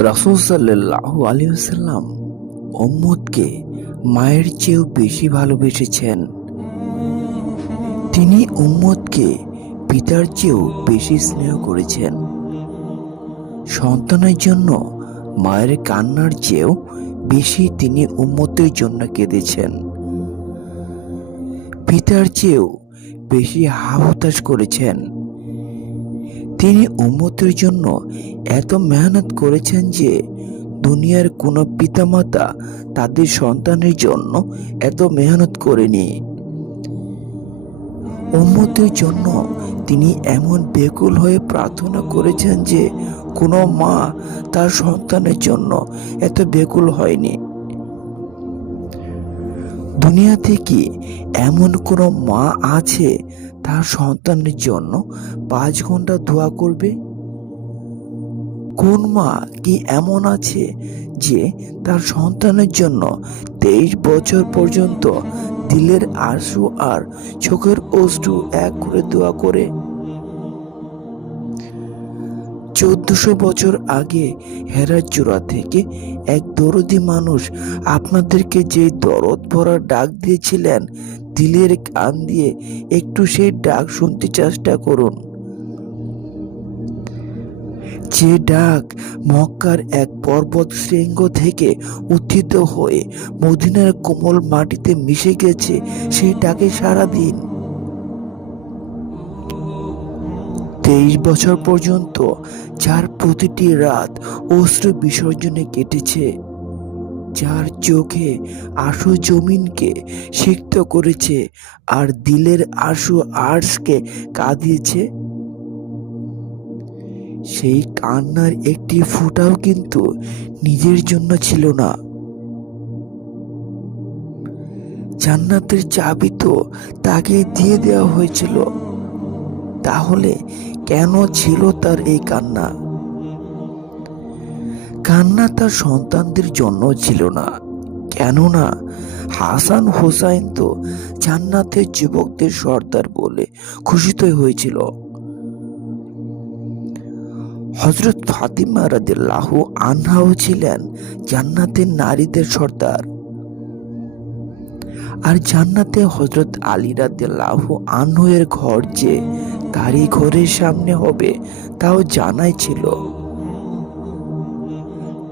রাসুল সাল্লাহ আলিয়াল্লাম মোহাম্মদকে মায়ের চেয়েও বেশি ভালোবেসেছেন। তিনি উম্মদকে পিতার চেয়েও বেশি স্নেহ করেছেন। সন্তানের জন্য মায়ের কান্নার চেয়েও বেশি তিনি উম্মতের জন্য কেঁদেছেন। পিতার চেয়েও বেশি হাবতাস করেছেন। তিনি উম্মতের জন্য এত মেহনত করেছেন যে দুনিয়ার কোনো পিতামাতা তাদের সন্তানের জন্য এত মেহনত করেনি। উম্মতের জন্য তিনি এমন বেকুল হয়ে প্রার্থনা করেছেন যে কোনো মা তার সন্তানের জন্য এত বেকুল হয়নি। দুনিয়াতে কি এমন কোনো মা আছে তার সন্তানের জন্য পাঁচ ঘণ্টা দোয়া করবে? কোন মা কি এমন আছে যে তার সন্তানের জন্য তেইশ বছর পর্যন্ত দিলের আশু আর চোখের অশ্রু এক করে দোয়া করে? চোদ্দশো বছর আগে হেরার চূড়া থেকে এক দরদি মানুষ আপনাদেরকে যে দরদ ভরা ডাক দিয়েছিলেন, দিলের কান দিয়ে একটু সেই ডাক শুনতে চেষ্টা করুন। যে ডাক মক্কার এক পর্বত শৃঙ্গ থেকে উত্থিত হয়ে মদিনার কোমল মাটিতে মিশে গেছে, সেই ডাকে সারা দিন। তেইশ বছর পর্যন্ত যার প্রতিটি রাত অশ্রু বিসর্জনে কেটেছে, যার চোখে আশু জমিনকে সিক্ত করেছে আর দিলের আশু আর্টসকে কাঁদিয়েছে। সেই কান্নার একটি ফুটাও কিন্তু নিজের জন্য ছিল না। জান্নাতের চাবি তো তাকে দিয়ে দেওয়া হয়েছিল। তাহলে কেন ছিল তার এই কান্না? কান্না তার সন্তানদের জন্য ছিল না। কেননা হাসান হোসাইন তো জান্নাতের যুবকদের সর্দার বলে খুশিত হয়েছিল। হজরত ফাতিমা রাদিল্লাহ আনহাও ছিলেন জান্নাতের নারীদের সর্দার। আর জান্নাতে হজরত আলী রাদিল্লাহ আনহের ঘর যে তারই ঘরের সামনে হবে, তাও জানাই ছিল।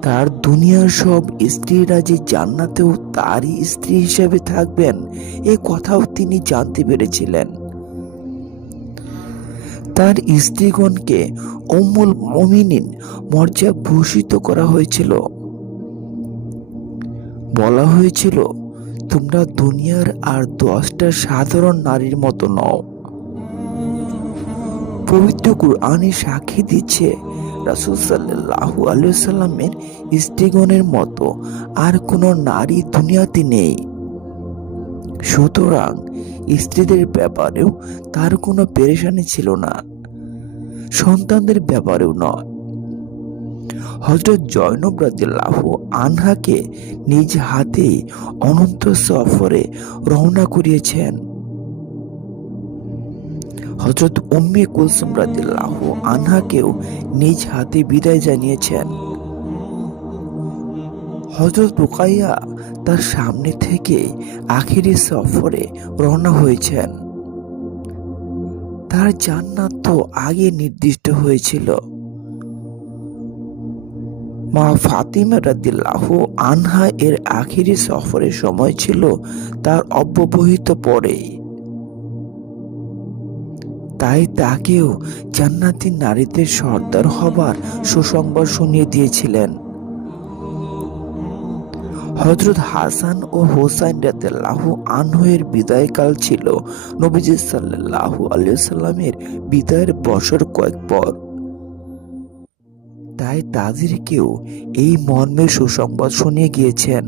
তার দুনিয়ার সব স্ত্রীরা যে জান্নাতেও তারই স্ত্রী হিসেবে থাকবেন, এ কথাও তিনি জানতে পেরেছিলেন। তার স্ত্রীগণকে অমূল মমিনিন মর্যাদা ভূষিত করা হয়েছিল। বলা হয়েছিল, তোমরা দুনিয়ার আর দশটা সাধারণ নারীর মতো নও। পবিত্র কুরআনে সাক্ষী দিচ্ছে রাসুল সাল্লাহু আলিয়াল্লামের স্ত্রীগণের মতো, আর কোনো নারী দুনিয়াতে নেই। সুতরাং স্ত্রীদের ব্যাপারেও তার কোনো পেরেশানি ছিল না, সন্তানদের ব্যাপারেও নয়। হজরত জয়নব রাজিল্লাহ আনহাকে নিজ হাতে অনন্ত সফরে রওনা করিয়েছেন। হজরত উম্মে কুলসুম রাদিল্লাহ আনহাকেও নিজ হাতে বিদায় জানিয়েছেন। হজরত রুকাইয়া তার সামনে থেকে আখিরি সফরে রওনা হয়েছেন। তার জান্নাত তো আগে নির্দিষ্ট হয়েছিল। মা ফাতিমা রাদিল্লাহ আনহা এর আখিরি সফরের সময় ছিল তার অব্যবহিত পরেই। তাই তাকেও জান্নাতি নারীদের সর্দার হবার সুসংবাদ শুনিয়ে দিয়েছিলেন। হজরত হাসান ও হোসাইন রাতেল্লাহ আনহুয়ের বিদায়কাল ছিল নবীজি সাল্লাহ আলিয়াল্লামের বিদায়ের বছর কয়েক পর। তাই তাদেরকেও এই মর্মের সুসংবাদ শুনিয়ে গিয়েছেন।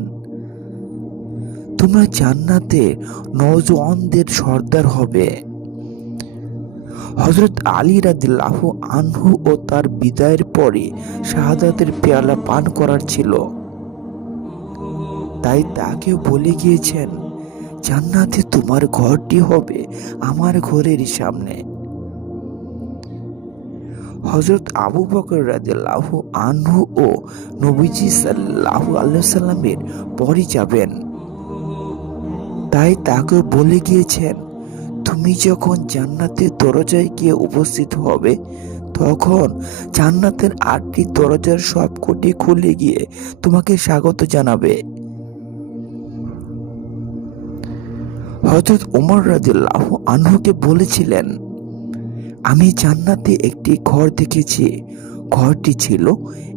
তোমরা জান্নাতে নজওয়ানদের সর্দার হবে। হজরত আলী রাদিল্লাহ আনহু ও তার বিদায়ের পরে শাহাদাতের পেয়ালা পান করার ছিল। তাই তাকেও বলে গিয়েছেন, জান্নাতে তোমার ঘরটি হবে আমার ঘরের সামনে। হজরত আবু বকর রাদিয়াল্লাহু আনহু ও নবীজি সাল্লাল্লাহু আলাইহি সাল্লামের পরই যাবেন। তাই তাকে বলে গিয়েছেন তুমি যখন জান্নাতের দরজায় গিয়ে উপস্থিত হবে, তখন জান্নাতের আটটি দরজার সবকটি খুলে গিয়ে তোমাকে স্বাগত জানাবে। হজরত উমর রাদিয়াল্লাহু আনহুকে বলেছিলেন, আমি জান্নাতে একটি ঘর দেখেছি। ঘরটি ছিল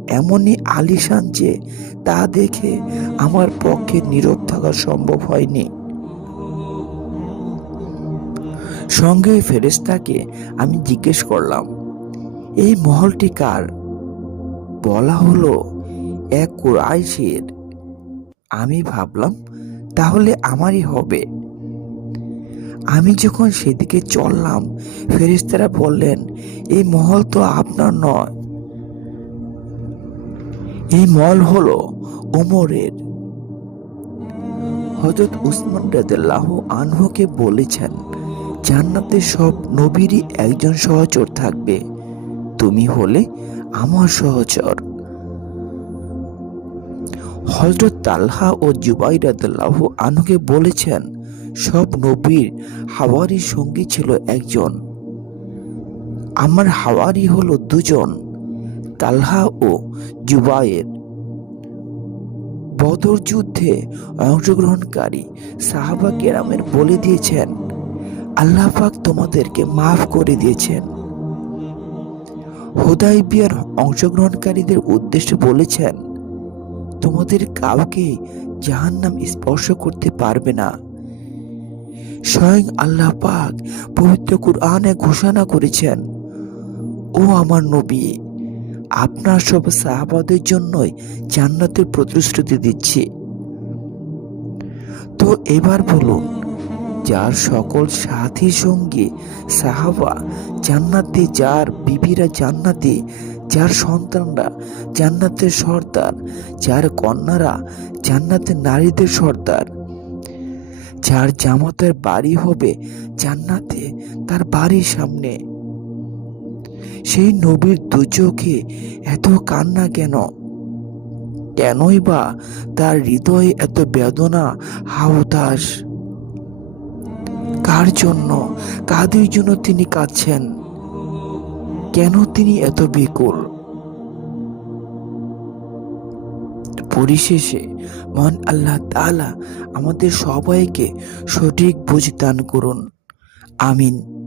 এমনই আলিশান যে তা দেখে আমার পক্ষে নীরব থাকা সম্ভব হয়নি। সঙ্গে ফেরেস্তাকে আমি জিজ্ঞেস করলাম, এই মহলটি কার? বলা হলো, এক কুরাইশের। আমি ভাবলাম, তাহলে আমারই হবে। আমি যখন সেদিকে চললাম ফেরেস্তারা বললেন, এই মহল তো আপনার নয়। এই মহল হলো ওমরের। হজরত উসমান রাদিয়াল্লাহ আনহুকে বলেছেন জান্নাতে সব নবীরই একজন সহচর থাকবে। তুমি হলে আমার সহচর। হজরত তালহা ও জুবাই রাদিয়াল্লাহ আনহুকে বলেছেন, সব নবীর হাওয়ারি সঙ্গী ছিল একজন। আমার হাওয়ারি হলো দুজন, তালহা ও জুবাইয়ের বদর যুদ্ধে অংশগ্রহণকারী সাহাবা কেরামের বলে দিয়েছেন আল্লাহ পাক তোমাদেরকে মাফ করে দিয়েছেন। হুদাই বিয়ার অংশগ্রহণকারীদের উদ্দেশ্যে বলেছেন, তোমাদের কাউকে জাহান্নাম স্পর্শ করতে পারবে না। স্বয়ং আল্লাহ পাক পবিত্র কুরআনে ঘোষণা করেছেন, ও আমার নবী, আপনার সব সাহাবাদের জন্যই জান্নাতের প্রতিশ্রুতি দিচ্ছি। তো এবার বলুন যার সকল সাথী সঙ্গী, সাহাবা জান্নাতে, যার বিবিরা জান্নাতে, যার সন্তানরা জান্নাতের সর্দার, যার কন্যারা জান্নাতের নারীদের সর্দার। যার জামাতের বাড়ি হবে জান্নাতে, তার বাড়ির সামনে। সেই নবীর দুচোখে এত কান্না কেন? কেনই বা তার হৃদয়ে এত বেদনা হাউতাস কার জন্য? কাদের জন্য তিনি কাঁদছেন? কেন তিনি এত বিকুল? পরিশেষে মহান আল্লাহ তালা আমাদের সবাইকে সঠিক বুঝ দান করুন। আমিন।